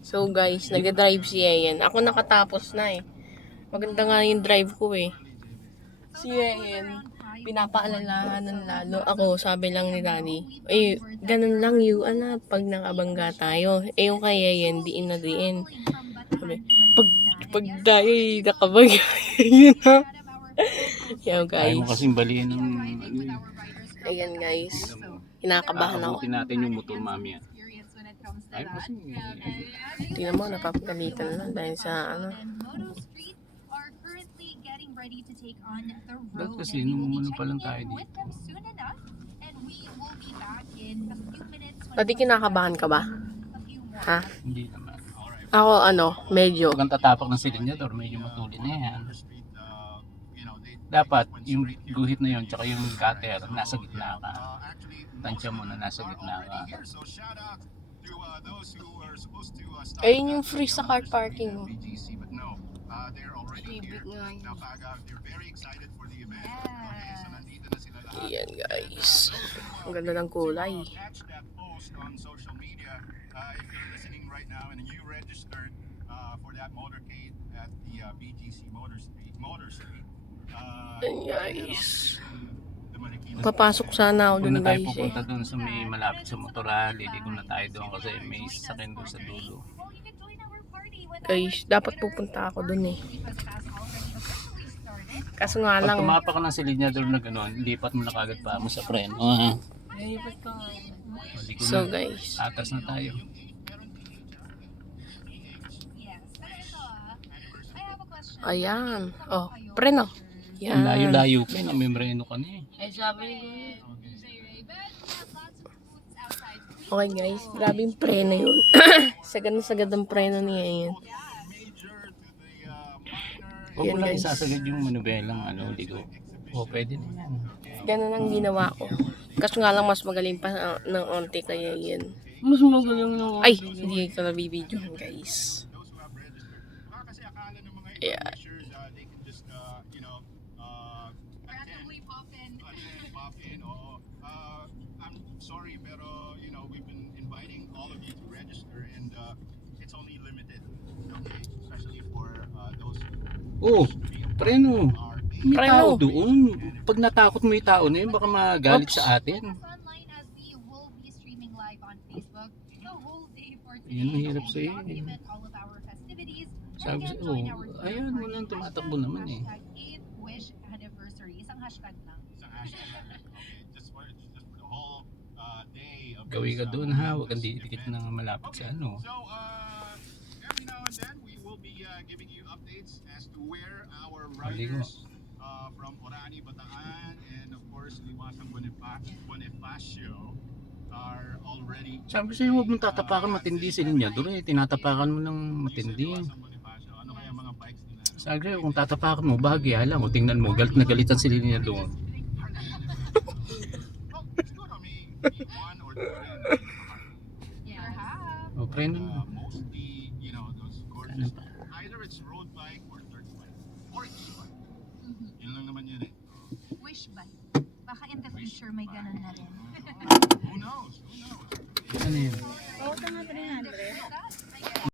So guys, nag-drive si Ayan. Ako nakatapos na eh. Maganda nga yung drive ko eh. Si Ayan, pinapaalalahanan lalo. Ako, sabi lang ni Daddy, eh, ganun lang yun, pag nakabangga tayo. Eh, yung kay Ayan, diin na diin. Sabi, pag tayo nakabangga, yun na. Yo guys. Ayaw mo kasing baliin ng Ayan guys. Kinakabahan ako. Kakabutin natin yung motor mamaya. Ayaw kasi. Tingnan mo, napapagalitan na dahil sa ano. Dahil kasi nung ano pa lang tayo dito. Pati kinakabahan ka ba? Ha? Hindi naman. Ako ano, medyo. Pag ang tatapak ng silinyador, medyo matulin na yan. Dapat yung guhit na yun, tsaka yung cutter, nasa gitna ka. Tansya mo na nasa gitna ka. Ayun yung free sa car parking mo. Ayan guys. Ang ganda ng kulay. Ayan guys. Papasok sana ako Kung dun na tayo guys eh. pupunta dun sa may malapit sa motoral, liliko na tayo doon kasi may sakin doon sa dulo. Guys, dapat pupunta ako dun eh. Kaso nga Pag lang. tumapa ka ng silinyador na gano'n, lipat mo na kagad pa mo sa preno. So guys. Atas na tayo. Ayan. Oh, preno. Yan. Ang layo-layo pa, namimreno ka na eh. Ay, sabi ko. Okay guys, grabe yung preno yun. Sagad ang preno niya yun. Huwag mo lang guys. isasagad yung manubelang ligo. O, pwede na yan. Ganun ang ginawa ko. Kaso nga lang mas magaling pa ng onti kaya yun. Mas magaling na. Ay, hindi ko nabibidyohan guys. Yeah. Sorry, pero we've been inviting all of you to register and it's only limited, okay? Especially for those Oh, preno. May Preno. tao doon. Pag natakot mo yung tao na yun, baka magalit Oops. sa atin. Yan ang hirap sa'yo eh. Sabi siya, ayan mo lang tumatakbo naman eh. Gawin ka doon ha, huwag kang didikit ng malapit sa ano. So, every now and then we will be giving you updates as to where our riders from Orani, Bataan, and of course Liwasang Bonifacio are already. Sabi sa'yo, huwag mong tatapakan matindi silinyador eh. Tinatapakan mo ng matindi. Ano kaya mga bikes nila? Sabi sa'yo, kung tatapakan mo, bahagya lang. O tingnan mo, galit na galit ang silinyador. One or two O, preno mo. mostly, those gorgeous. Either it's road bike or dirt bike or e-bike. Yun lang naman yun eh. Wish bike. Baka in the future may ganun na rin. Who knows? Who knows? Ano yun? Oo, tanga 300.